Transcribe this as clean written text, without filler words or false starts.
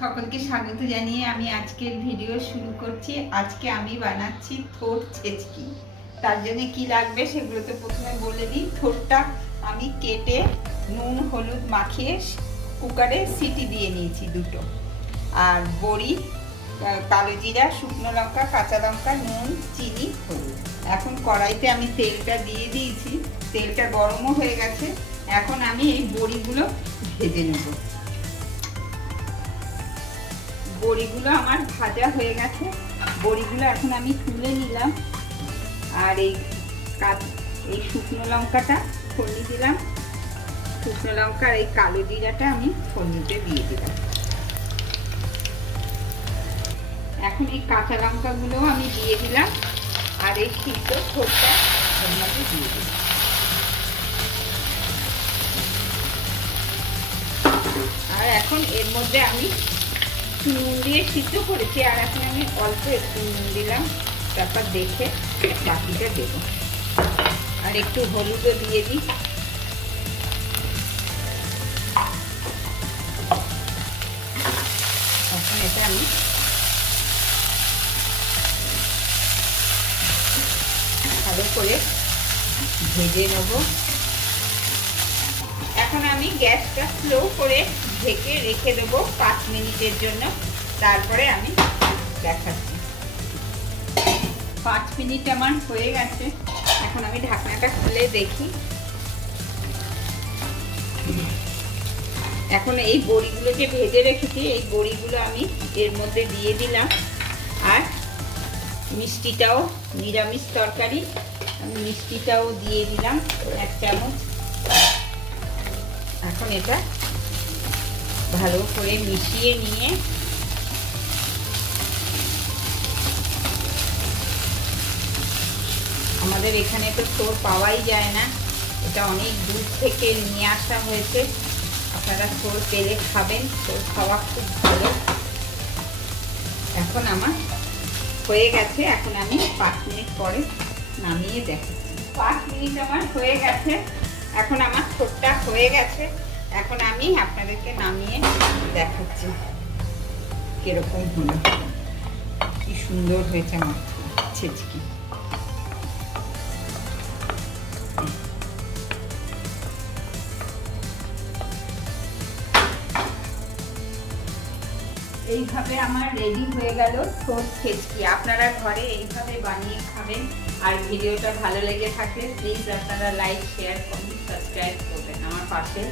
সকলকে স্বাগত জানিয়ে আমি আজকের ভিডিও শুরু করছি। আজকে আমি বানাচ্ছি থোড় ছেচকি। তার জন্য কি লাগবে সেগুলো তো প্রথমে বলে দিই। থোড়টা আমি কেটে নুন হলুদ মাখিয়ে কুকারে সিটি দিয়ে নিয়েছি দুটো। আর বড়ি, কালো জিরা, শুকনো লঙ্কা, কাঁচা লঙ্কা, নুন, চিনি, হলুদ। এখন কড়াইতে আমি তেলটা দিয়ে দিয়েছি, তেলটা গরমও হয়ে গেছে। এখন আমি এই বড়িগুলো ভেজে নেব। বড়িগুলো আমার ভাজা হয়ে গেছে, বড়িগুলো এখন আমি তুলে নিলাম। আর এই শুকনো লঙ্কাটা ফোড়নি দিলাম, শুকনো লঙ্কা আর এই কালো জিরাটা আমি ফোড়নিতে দিয়ে দিলাম। এখন এই কাঁচা লঙ্কাগুলো আমি দিয়ে দিলাম আর এই সিদ্ধ থোড়টা ওর মধ্যে দিয়ে দিলাম। আর এখন এর মধ্যে আমি নুন দিয়ে সিদ্ধ করেছি, আর এখন আমি অল্প একটু নুন দিলাম, তারপর দেখে বাকিটা দেব। আর একটু হলুদও দিয়ে দিই। এখন এটা আমি ভালো করে ভেজে নেব। এখন আমি গ্যাসটা স্লো করে ঢেকে রেখে দেবো 5 মিনিটের জন্য। তারপরে আমি দেখাচ্ছি। 5 মিনিট আমার হয়ে গেছে। এখন আমি ঢাকনাটা খুলে দেখি। এখন এই বড়িগুলো যে ভেজে রেখেছি, এই বড়িগুলো আমি এর মধ্যে দিয়ে দিলাম। আর মিষ্টিটাও, নিরামিষ তরকারি, আমি মিষ্টিটাও দিয়ে দিলাম 1 চামচ। এখন এটা ভালো করে মিশিয়ে নিয়ে আমাদের এখানে তো থোড় পাওয়াই যায় না, এটা অনেক দূর থেকে নিয়ে আসা হয়েছে। আপনারা থোড় পেলে খাবেন, থোড় খাওয়া খুব ভালো। এখন আমার হয়ে গেছে, এখন আমি 5 মিনিট পরে নামিয়ে দেখাচ্ছি। 5 মিনিট আমার হয়ে গেছে, এখন আমার থোড়টা হয়ে গেছে। এখন আমি আপনাদেরকে নামিয়ে দেখাচ্ছি কিরকম হলো। কি সুন্দর হয়েছে আমার ছেচকি। এইভাবে আমার রেডি হয়ে গেল থোড় ছেচকি। আপনারা ঘরে এইভাবে বানিয়ে খাবেন। আর ভিডিওটা ভালো লেগে থাকলে প্লিজ আপনারা লাইক, শেয়ার, কমেন্ট, সাবস্ক্রাইব করবেন, আমার পাশে